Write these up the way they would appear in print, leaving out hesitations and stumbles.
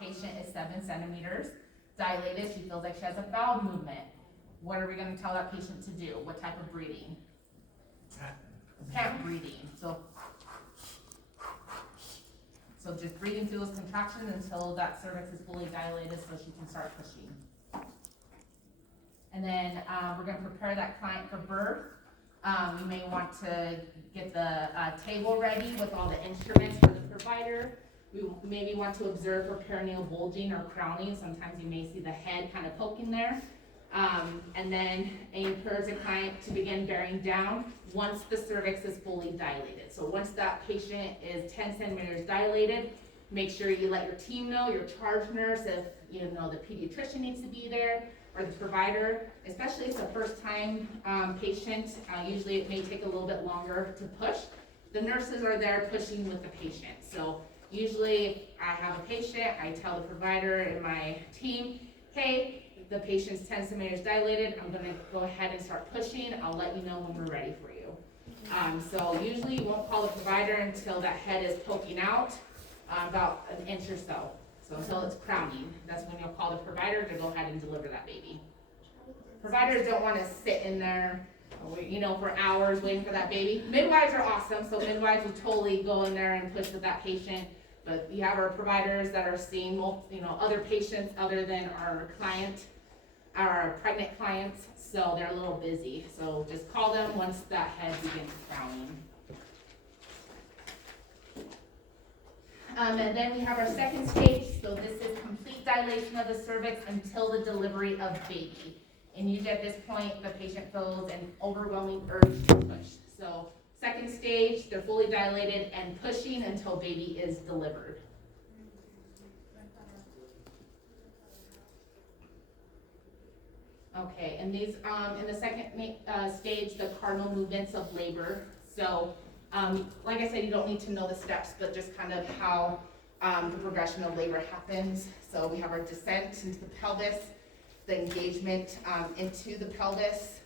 Patient is 7 centimeters dilated. She feels like she has a bowel movement. What are we going to tell that patient to do? What type of breathing? Pant breathing. So just breathing through those contractions until that cervix is fully dilated so she can start pushing. And then we're going to prepare that client for birth. You may want to get the table ready with all the instruments for the provider. We maybe want to observe for perineal bulging or crowning. Sometimes you may see the head kind of poking there. And then encourage the client to begin bearing down once the cervix is fully dilated. So once that patient is 10 centimeters dilated, make sure you let your team know, your charge nurse, if you know the pediatrician needs to be there, or the provider, especially if it's a first time patient. Usually it may take a little bit longer to push. The nurses are there pushing with the patient. So usually if I have a patient, I tell the provider and my team, hey, the patient's 10 centimeters dilated, I'm gonna go ahead and start pushing. I'll let you know when we're ready for you. So usually you won't call the provider until that head is poking out about an inch or so. So until it's crowning, that's when you'll call the provider to go ahead and deliver that baby. Providers don't want to sit in there, for hours waiting for that baby. Midwives are awesome, so midwives will totally go in there and push with that patient. But you have our providers that are seeing, other patients other than our pregnant clients, so they're a little busy. So just call them once that head begins crowning. And then we have our second stage. So this is complete dilation of the cervix until the delivery of baby. And usually at this point, the patient feels an overwhelming urge to push. So second stage, they're fully dilated and pushing until baby is delivered. Okay, and these, in the second stage, the cardinal movements of labor. So, like I said, you don't need to know the steps, but just kind of how the progression of labor happens. So we have our descent into the pelvis, the engagement into the pelvis,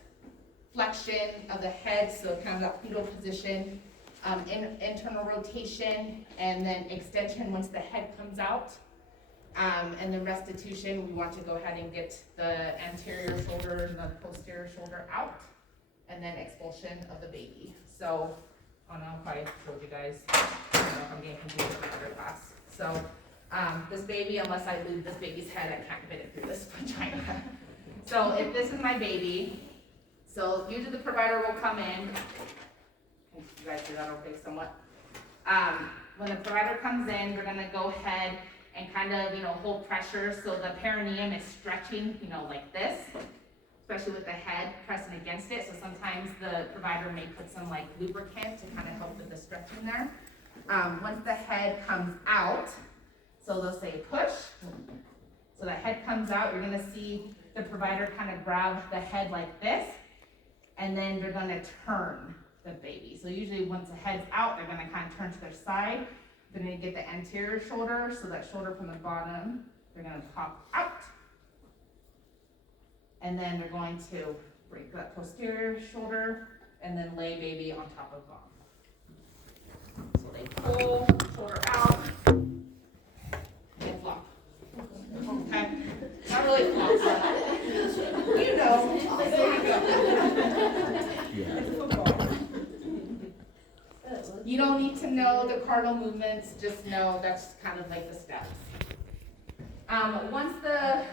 flexion of the head, so kind of that fetal position, internal rotation, and then extension once the head comes out. And then restitution, we want to go ahead and get the anterior shoulder and the posterior shoulder out, and then expulsion of the baby. So, I don't know if I showed you guys, I don't know if I'm getting confused with another class. So, this baby, unless I leave this baby's head, I can't fit it through this vagina. So, if this is my baby, so usually the provider will come in. You guys do that okay somewhat? When the provider comes in, we're gonna go ahead and kind of, hold pressure so the perineum is stretching, like this, especially with the head pressing against it. So sometimes the provider may put some lubricant to kind of help with the stretching there. Once the head comes out, so they'll say push. So the head comes out, you're gonna see the provider kind of grab the head like this, and then they're gonna turn the baby. So usually once the head's out, they're gonna kind of turn to their side. They're going to get the anterior shoulder, so that shoulder from the bottom, they're going to pop out. And then they're going to break that posterior shoulder and then lay baby on top of bottom. So they pull, shoulder out, and flop. Okay? Not really flop, but there you go. You don't need to know the cardinal movements, just know that's kind of like the steps. Once the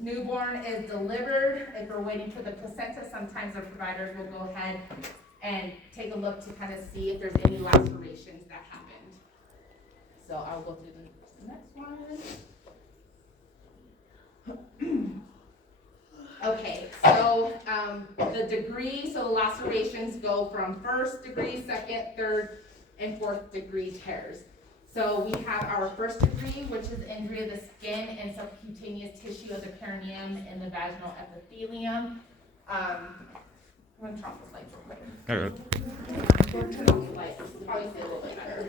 newborn is delivered, if we're waiting for the placenta, sometimes the providers will go ahead and take a look to kind of see if there's any lacerations that happened. So I'll go through the next one. Okay, so the degree, so the lacerations go from 1st degree, 2nd, 3rd, and 4th degree tears. So we have our 1st degree, which is injury of the skin and subcutaneous tissue of the perineum and the vaginal epithelium. I'm going to turn off the lights real quick. All right. Turn off the lights, probably see a little bit better.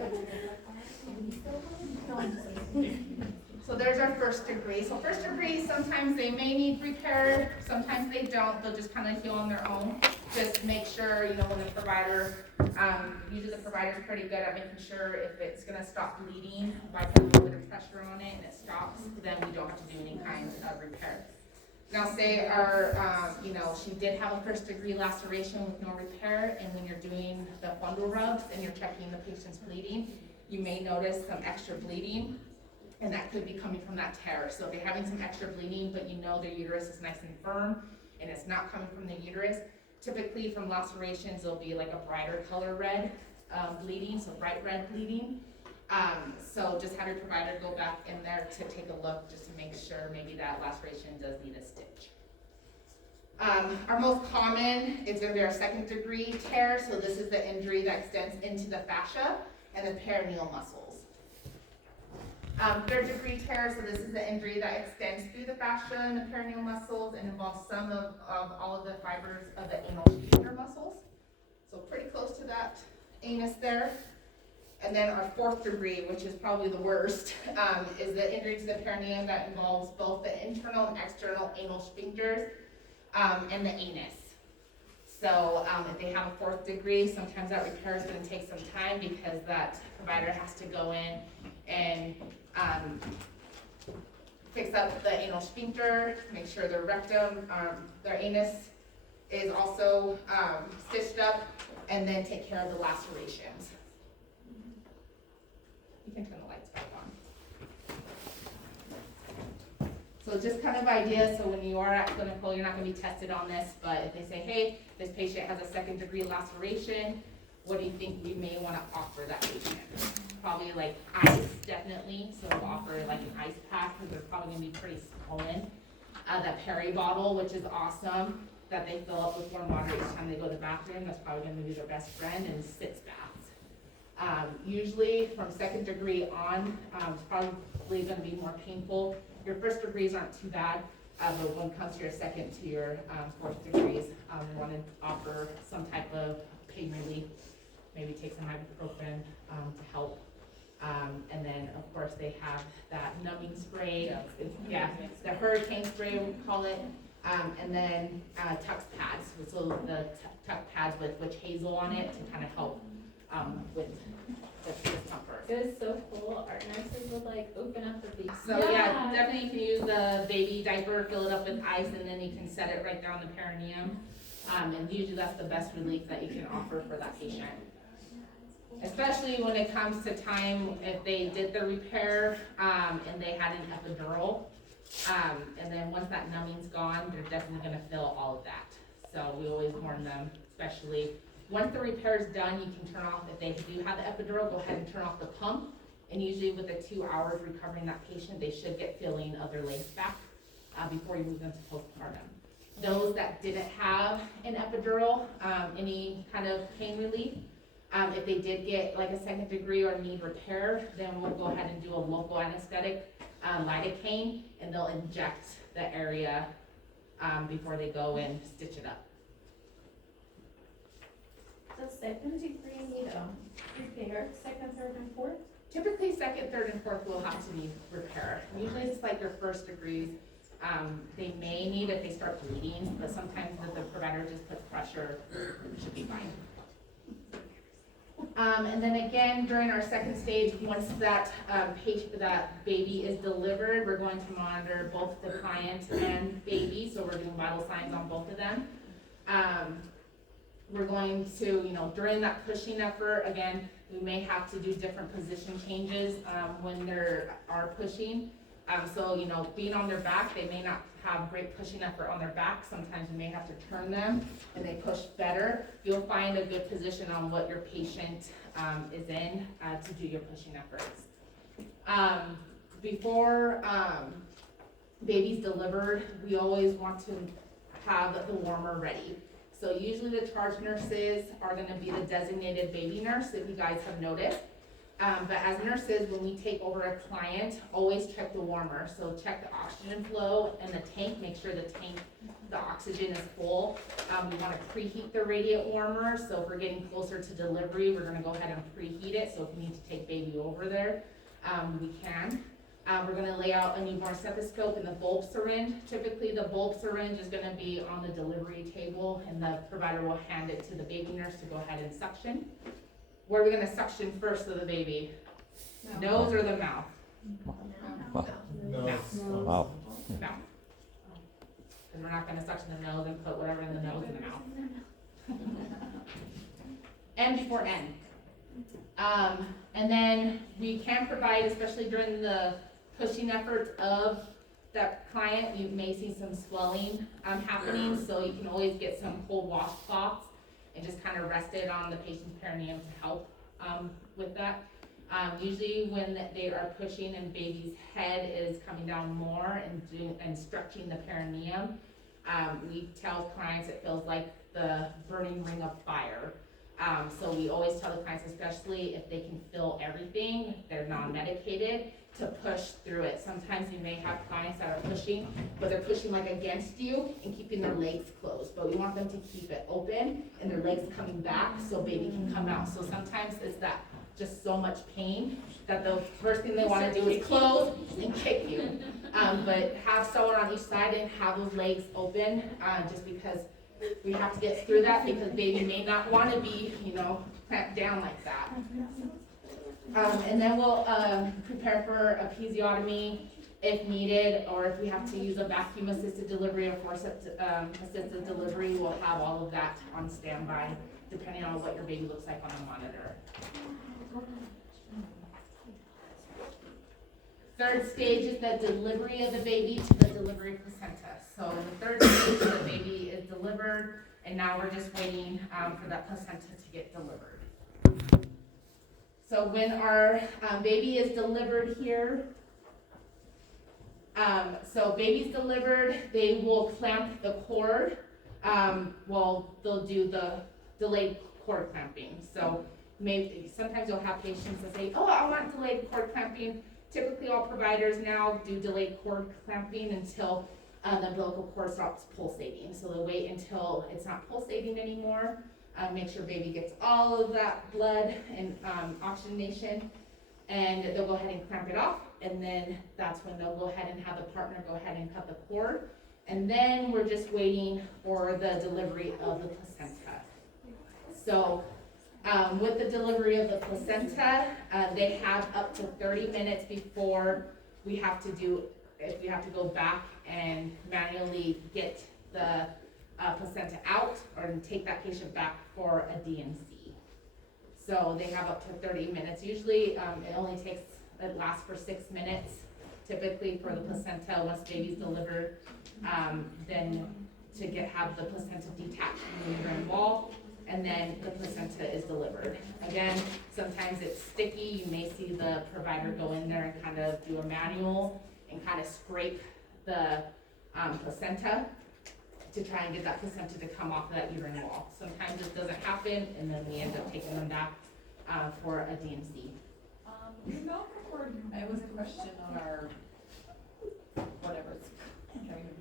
So there's our 1st degree. So 1st degree, sometimes they may need repair, sometimes they don't. They'll just kind of heal on their own. just make sure, when the provider, usually the provider's pretty good at making sure if it's gonna stop bleeding by putting a little bit of pressure on it and it stops, then we don't have to do any kind of repair. Now say she did have a first degree laceration with no repair, and when you're doing the fundal rubs and you're checking the patient's bleeding, you may notice some extra bleeding, and that could be coming from that tear. So if you're having some extra bleeding, but their uterus is nice and firm, and it's not coming from the uterus, typically from lacerations, it'll be like a brighter color red bleeding, so bright red bleeding. So just have your provider go back in there to take a look just to make sure maybe that laceration does need a stitch. Our most common is going to be our second degree tear. So this is the injury that extends into the fascia and the perineal muscles. Third degree tear, so this is the injury that extends through the fascia and the perineal muscles and involves some of all of the fibers of the anal sphincter muscles. So pretty close to that anus there. And then our fourth degree, which is probably the worst, is the injury to the perineum that involves both the internal and external anal sphincters and the anus. So if they have a fourth degree, sometimes that repair is going to take some time because that provider has to go in and fix up the anal sphincter, make sure their rectum, their anus is also stitched up, and then take care of the lacerations. You can turn the lights back on. So just kind of idea, so when you are at clinical, you're not going to be tested on this, but if they say, hey, this patient has a second degree laceration, what do you think we may want to offer that patient? Probably like ice, definitely, so we'll offer like an ice pack because they're probably going to be pretty swollen. That peri bottle, which is awesome, that they fill up with warm water each time they go to the bathroom, that's probably going to be their best friend, and sitz baths. Usually from second degree on, it's probably going to be more painful. Your first degrees aren't too bad, but when it comes to your second to your fourth degrees, we want to offer some type of pain relief, maybe take some ibuprofen to help. And then of course they have that numbing spray, the hurricane spray we call it, and then Tux pads, so the Tux pads with witch hazel on it to kind of help with the discomfort. It was so cool. Our nurses would like open up the baby. So yeah, definitely you can use the baby diaper, fill it up with ice, and then you can set it right there on the perineum. And usually that's the best relief that you can offer for that patient. Especially when it comes to time, if they did the repair and they had an epidural, and then once that numbing's gone, they're definitely going to feel all of that. So we always warn them, especially once the repair is done, you can turn off, if they do have the epidural, go ahead and turn off the pump. And usually with the 2 hours recovering that patient, they should get feeling of their legs back before you move them to postpartum. Those that didn't have an epidural, any kind of pain relief, if they did get like a second degree or need repair, then we'll go ahead and do a local anesthetic, lidocaine, and they'll inject the area before they go and stitch it up. Does second degree need repair, second, third, and fourth? Typically, second, third, and fourth will have to need repair. Usually it's like your first degrees. They may need if they start bleeding, but sometimes if the provider just puts pressure, it should be fine. And then again, during our second stage, once that that baby is delivered, we're going to monitor both the client and baby, so we're doing vital signs on both of them. We're going to, during that pushing effort, again, we may have to do different position changes when they are pushing. So, being on their back, they may not have great pushing effort on their back. Sometimes we may have to turn them and they push better. You'll find a good position on what your patient is in to do your pushing efforts. Before baby's delivered, we always want to have the warmer ready. So usually the charge nurses are going to be the designated baby nurse, if you guys have noticed. But as nurses, when we take over a client, always check the warmer. So check the oxygen flow in the tank, make sure the oxygen is full. We want to preheat the radiant warmer. So if we're getting closer to delivery, we're going to go ahead and preheat it. So if we need to take baby over there, we can. We're gonna lay out a newborn stethoscope and the bulb syringe. Typically, the bulb syringe is gonna be on the delivery table, and the provider will hand it to the baby nurse to go ahead and suction. Where are we gonna suction first of the baby? Nose or the mouth? Wow. Mouth. Wow. Mouth. Because we're not gonna suction the nose and put whatever in the nose in the mouth. M before N. And then we can provide, especially during the pushing efforts of that client, you may see some swelling happening, so you can always get some cold washcloths and just kind of rest it on the patient's perineum to help with that. Usually when they are pushing and baby's head is coming down more and stretching the perineum, we tell clients it feels like the burning ring of fire. So we always tell the clients, especially if they can feel everything, they're non-medicated, to push through it. Sometimes you may have clients that are pushing, but they're pushing like against you and keeping their legs closed. But we want them to keep it open and their legs coming back so baby can come out. So sometimes it's that just so much pain that the first thing they want to do is close and kick you. But have someone on each side and have those legs open, just because we have to get through that, because baby may not want to be, clamped down like that. And then we'll prepare for a episiotomy if needed, or if we have to use a vacuum assisted delivery or forceps assisted delivery, we'll have all of that on standby, depending on what your baby looks like on the monitor. Third stage is the delivery of the baby to the delivery placenta. So in the third stage, the baby is delivered, and now we're just waiting for that placenta to get delivered. So when our baby is delivered here, so baby's delivered, they will clamp the cord. They'll do the delayed cord clamping. So maybe sometimes you'll have patients that say, oh, I want delayed cord clamping. Typically all providers now do delayed cord clamping until the umbilical cord stops pulsating. So they'll wait until it's not pulsating anymore. Make sure baby gets all of that blood and oxygenation, and they'll go ahead and clamp it off, and then that's when they'll go ahead and have the partner go ahead and cut the cord. And then we're just waiting for the delivery of the placenta. So with the delivery of the placenta, they have up to 30 minutes before we have to go back and manually get the placenta out or take that patient back for a DNC. So they have up to 30 minutes. Usually it lasts for 6 minutes, typically for the placenta once baby's delivered, then to have the placenta detached from the uterine wall, and then the placenta is delivered. Again, sometimes it's sticky. You may see the provider go in there and kind of do a manual and kind of scrape the placenta to try and get that placenta to come off of that uterine wall. Sometimes it doesn't happen, and then we end up taking them back for a DNC. The umbilical cord, it was a question on our, whatever, I can't even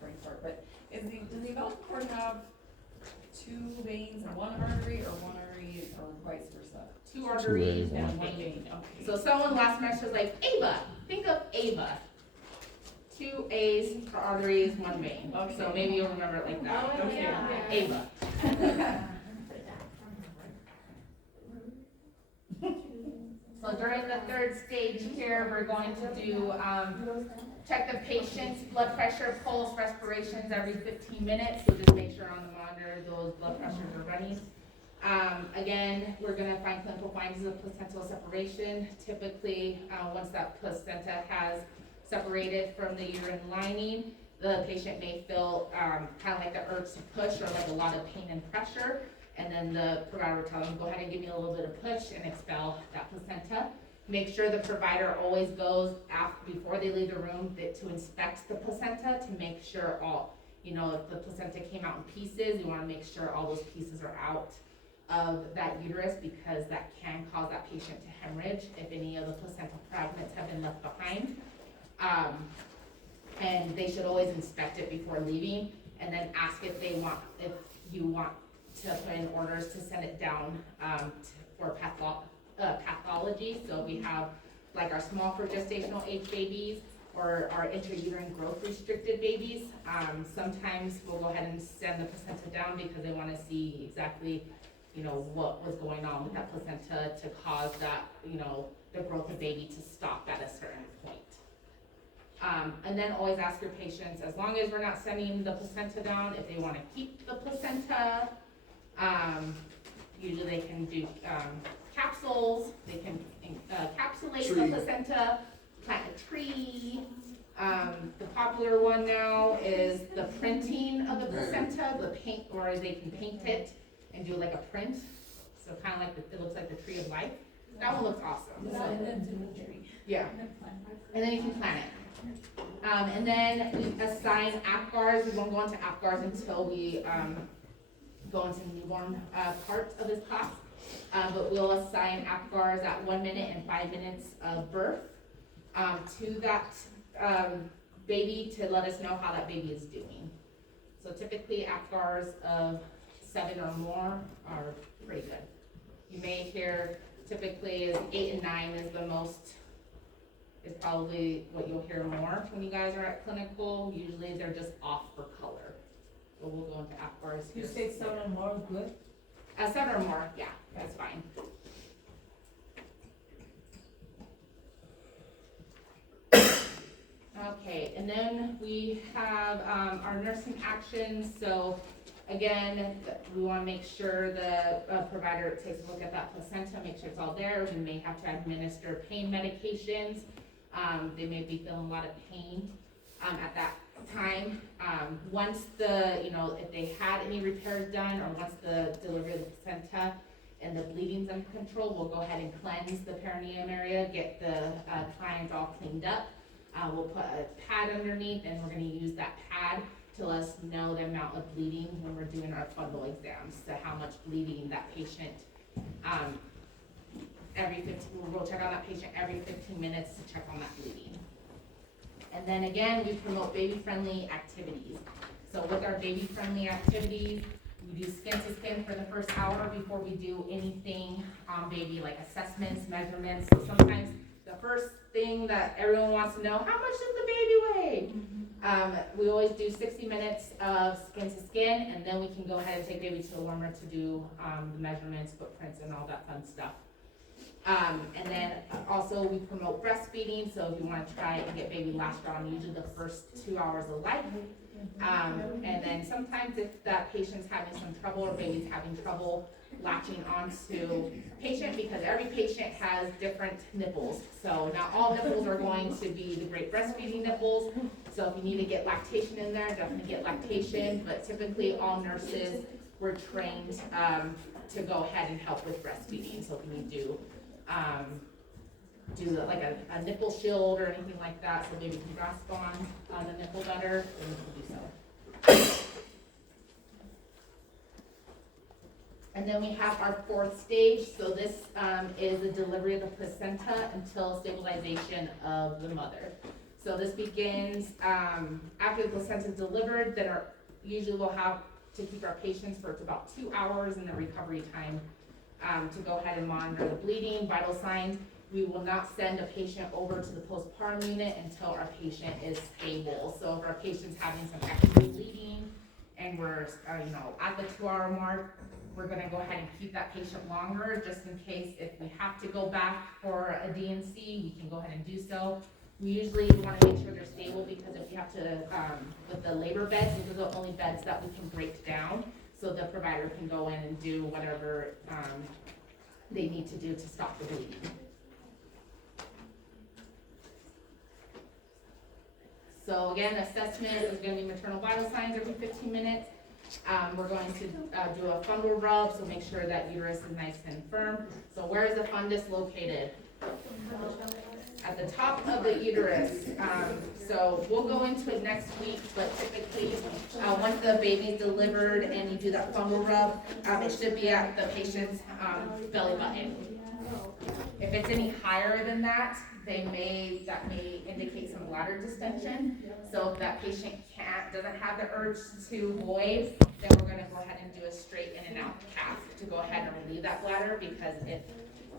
brain fart, but does the umbilical cord have 2 veins and 1 artery, or 1 artery, or vice versa? 2 arteries arteries, and 1 vein. vein. Okay. So someone last semester was like, Ava, think of Ava. 2 A's for arteries, 1 vein. Okay. So maybe you'll remember it like that. Oh, Okay. yeah. Ava. So during the third stage here, we're going to do, check the patient's blood pressure, pulse, respirations every 15 minutes. So just make sure on the monitor those blood pressures are running. Again, we're gonna find clinical findings of placental separation. Typically, once that placenta has separated from the uterine lining, the patient may feel kind of like the urge to push, or like a lot of pain and pressure. And then the provider will tell them, go ahead and give me a little bit of push and expel that placenta. Make sure the provider always goes before they leave the room to inspect the placenta to make sure if the placenta came out in pieces, you want to make sure all those pieces are out of that uterus, because that can cause that patient to hemorrhage if any of the placental fragments have been left behind. And they should always inspect it before leaving, and then ask if you want to put in orders to send it down for pathology. So we have like our small for gestational age babies or our intrauterine growth restricted babies. Sometimes we'll go ahead and send the placenta down because they wanna see exactly, you know, what was going on with that placenta to cause that, you know, the growth of baby to stop at a certain point. And then always ask your patients, as long as we're not sending the placenta down, if they wanna keep the placenta, usually they can do, capsules, they can, encapsulate the placenta, plant a tree. The popular one now is the printing of the placenta, the paint, or they can paint it and do like a print. So kind of like, it looks like the tree of life. That one looks awesome. Yeah. And then you can plant it. And then we assign APGARs. We won't go into APGARs until we go into the newborn part of this class. But we'll assign APGARs at 1 minute and 5 minutes of birth to that baby to let us know how that baby is doing. So typically APGARs of 7 or more are pretty good. You may hear typically is 8 and 9 is the most, is probably what you'll hear more when you guys are at clinical. Usually they're just off for color. So we'll go into APGARs. You say 7 or more is good? 7 or more, yeah, that's fine. Okay, and then we have our nursing actions. So again, we want to make sure the provider takes a look at that placenta, make sure it's all there. We may have to administer pain medications. They may be feeling a lot of pain at that time. Once the, you know, if they had any repairs done, or once the delivery of the placenta and the bleeding's under control, we'll go ahead and cleanse the perineum area, get the client all cleaned up. We'll put a pad underneath, and we're going to use that pad to let us know the amount of bleeding when we're doing our fundal exams, so how much bleeding that patient, we'll check on that patient every 15 minutes to check on that bleeding. And then again, we promote baby-friendly activities. So with our baby-friendly activities, we do skin to skin for the first hour before we do anything on baby, like assessments, measurements. So sometimes the first thing that everyone wants to know, how much does the baby weigh? We always do 60 minutes of skin to skin, and then we can go ahead and take baby to the warmer to do the measurements, footprints, and all that fun stuff. And then also we promote breastfeeding, so if you want to try and get baby latched on, usually the first 2 hours of life. And then sometimes if that patient's having some trouble or baby's having trouble latching onto patient, because every patient has different nipples. So not all nipples are going to be the great breastfeeding nipples. So if you need to get lactation in there, definitely get lactation. But typically all nurses were trained to go ahead and help with breastfeeding. So if you need to do like a nipple shield or anything like that, so baby can grasp on the nipple better, then you can do so. And then we have our 4th stage. So this is the delivery of the placenta until stabilization of the mother. So this begins after the placenta is delivered. Then usually we'll have to keep our patients for about 2 hours in the recovery time to go ahead and monitor the bleeding, vital signs. We will not send a patient over to the postpartum unit until our patient is stable. So if our patient's having some active bleeding and we're at the 2-hour mark, we're going to go ahead and keep that patient longer, just in case if we have to go back for a DNC, we can go ahead and do so. We usually want to make sure they're stable, because if we have to, with the labor beds, these are the only beds that we can break down, so the provider can go in and do whatever they need to do to stop the bleeding. So again, assessment is going to be maternal vital signs every 15 minutes. We're going to do a fundal rub, so make sure that uterus is nice and firm. So where is the fundus located? At the top of the uterus. So we'll go into it next week, but typically once the baby's delivered and you do that fundal rub, it should be at the patient's belly button. If it's any higher than that, that may indicate some bladder distension. So if that patient doesn't have the urge to void, then we're gonna go ahead and do a straight in and out cath to go ahead and relieve that bladder, because if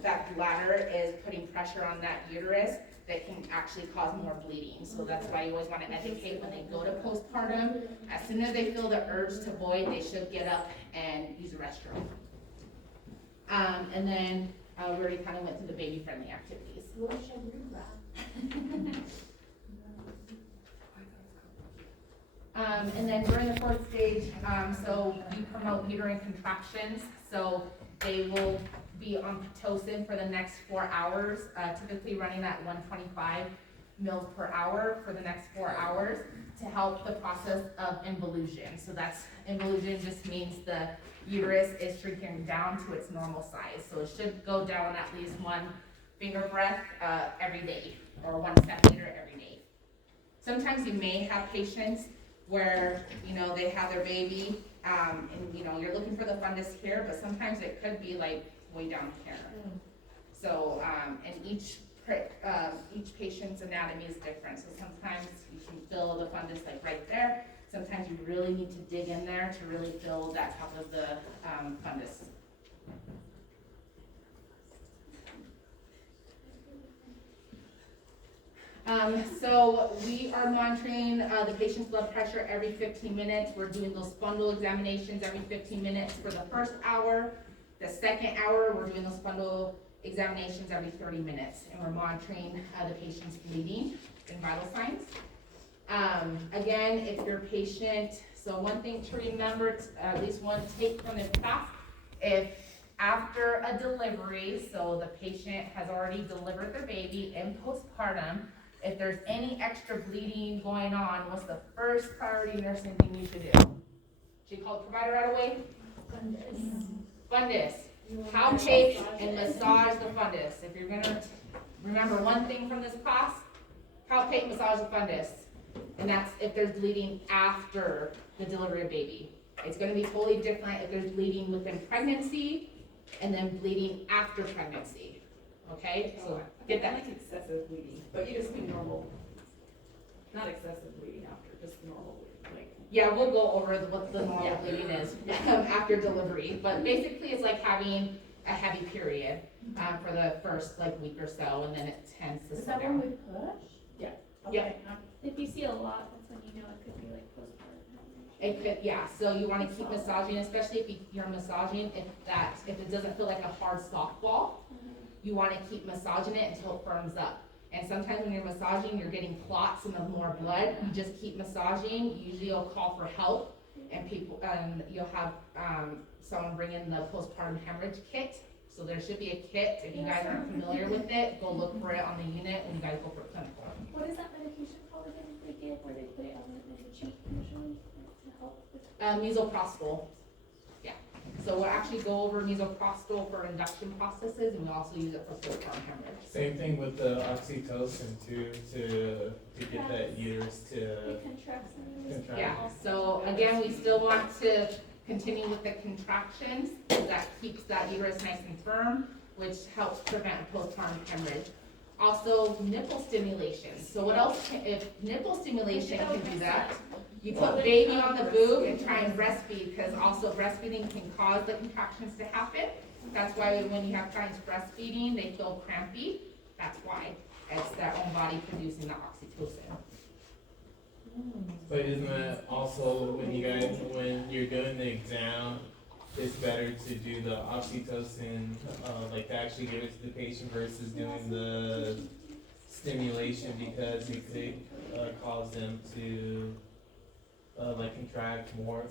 that bladder is putting pressure on that uterus, that can actually cause more bleeding. So that's why you always want to educate when they go to postpartum. As soon as they feel the urge to void, they should get up and use the restroom. And then we already kind of went through the baby-friendly activities. And then during the fourth stage, so you promote uterine contractions. So they will be on Pitocin for the next 4 hours, typically running at 125 mils per hour for the next 4 hours to help the process of involution. So that's, involution just means the uterus is shrinking down to its normal size. So it should go down at least 1 finger breadth every day, or 1 centimeter every day. Sometimes you may have patients where, you know, they have their baby, and you know, you're looking for the fundus here, but sometimes it could be like way down here. So, and each patient's anatomy is different. So sometimes you can feel the fundus like right there. Sometimes you really need to dig in there to really feel that top of the fundus. So we are monitoring the patient's blood pressure every 15 minutes. We're doing those fundal examinations every 15 minutes for the first hour. The second hour, we're doing those fundal examinations every 30 minutes. And we're monitoring the patient's bleeding and vital signs. Again, if your patient, so one thing to remember, at least one take from this class, if after a delivery, so the patient has already delivered their baby in postpartum, if there's any extra bleeding going on, what's the first priority nursing thing you should do? Should you call the provider right away? Fundus. Palpate and massage the fundus. If you're gonna remember one thing from this class, palpate, massage the fundus. And that's if there's bleeding after the delivery of baby. It's gonna be totally different if there's bleeding within pregnancy and then bleeding after pregnancy. Okay, so get that. Like excessive bleeding, but you just mean normal, not excessive bleeding after, just normal bleeding, like. Yeah, we'll go over what the normal bleeding is after delivery, but basically it's like having a heavy period for the first week or so, and then it tends to Is slow that when down. we push? Yeah. Okay. If you see a lot, that's when you know it could be like postpartum. It could, yeah. So you want to keep massaging, especially if you're massaging. If it doesn't feel like a hard softball, you want to keep massaging it until it firms up. And sometimes when you're massaging, you're getting clots and more blood. You just keep massaging. Usually you'll call for help, and you'll have someone bring in the postpartum hemorrhage kit. So there should be a kit. If you guys aren't familiar with it, go look for it on the unit when you guys go for clinical. What is that medication called again they give, where they put it on the cheek usually to help with? Misoprostol. Yeah. So we'll actually go over misoprostol for induction processes, and we also use it for postpartum hemorrhage. Same thing with the oxytocin too, to get that uterus to It contracts and releases. contract. Yeah, so again, we still want to continue with the contractions. That keeps that uterus nice and firm, which helps prevent postpartum hemorrhage. Also, nipple stimulation. So what else, if nipple stimulation can do that, you put baby on the boob and try and breastfeed, because also breastfeeding can cause the contractions to happen. That's why when you have clients breastfeeding, they feel crampy. That's why. It's their own body producing the oxytocin. But isn't that also when you're doing the exam, it's better to do the oxytocin, to actually give it to the patient versus doing the stimulation, because it could cause them to contract more,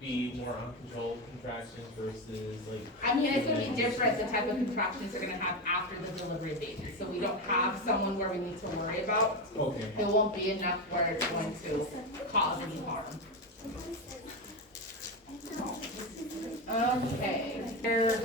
be more uncontrolled contractions versus I mean, it's gonna be different, the type of contractions they're gonna have after the delivery of baby. So we don't have someone where we need to worry about. Okay. It won't be enough where it's going to cause any harm. Okay, they're